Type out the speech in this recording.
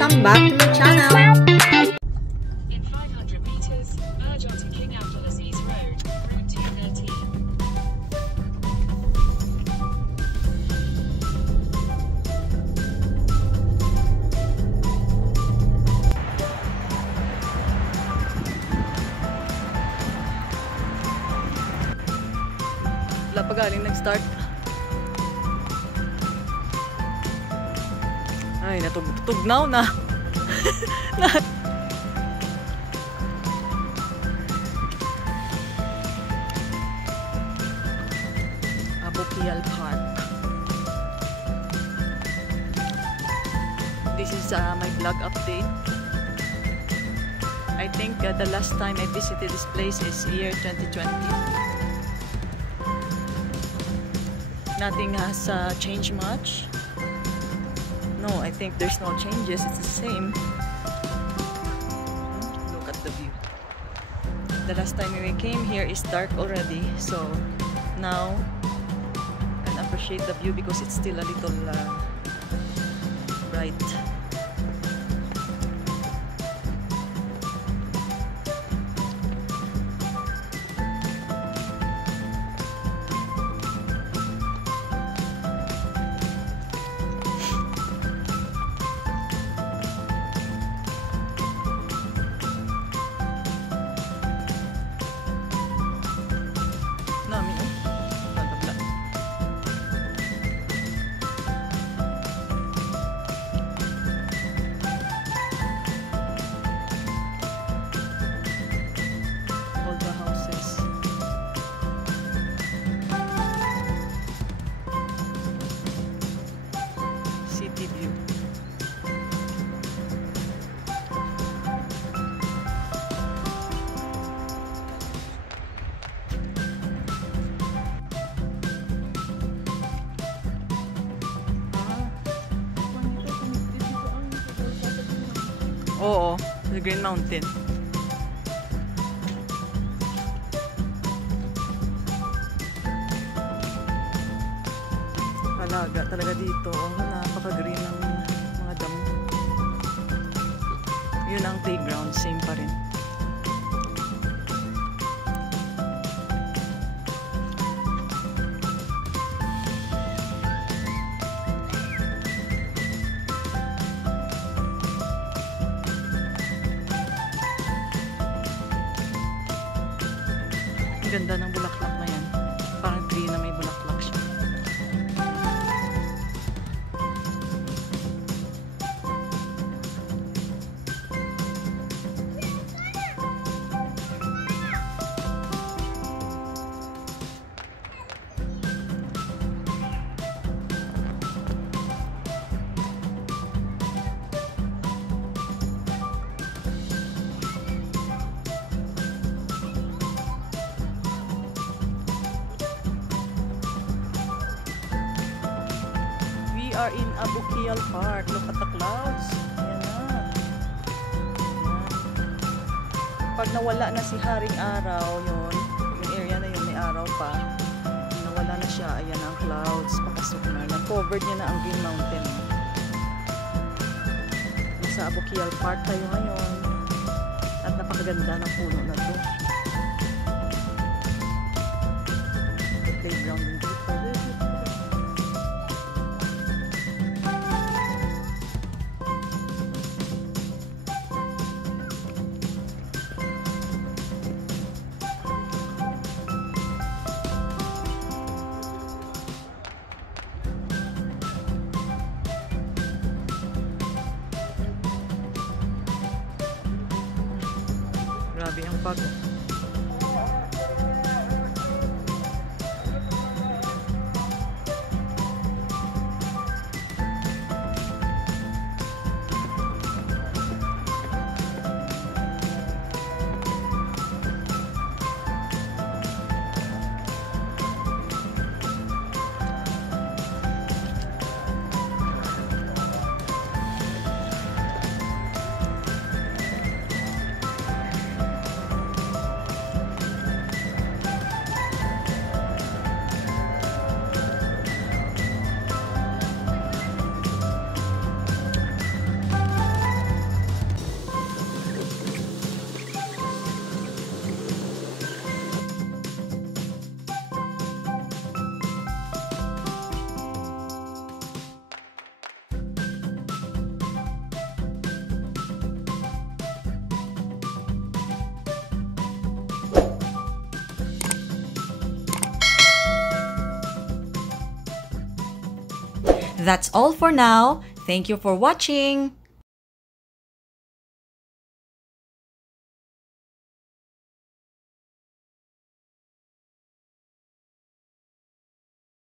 Welcome back to my channel! In 500 meters, merge onto King Abdulaziz Road, Route 213. Wala pa galing nag-start. Ay, natugnaw na. Abu Kiyal Park. This is my vlog update. I think the last time I visited this place is year 2020. Nothing has changed much. No, I think there's no changes. It's the same. Look at the view. The last time we came here is dark already, so now I can appreciate the view because it's still a little bright. Oo, the Green Mountain. Halaga talaga dito. Napaka-green ng mga damo. Yun ang playground, same pa rin. Ganda ng bulaklak na yan. Parang tree na may bulaklak siya. We are in Abu Kiyal Park. Look at the clouds. Ayan na. Ayan. Pag nawala na si Haring Araw, yung area na yun, may araw pa. Nawala na siya. Ayan ang clouds. Pakasok na. Ayan. Covered niya na ang Green Mountain. Nasa Abu Kiyal Park tayo ngayon. At napakaganda ng puno na to. The playground din dito. Grabe ang pag. That's all for now. Thank you for watching.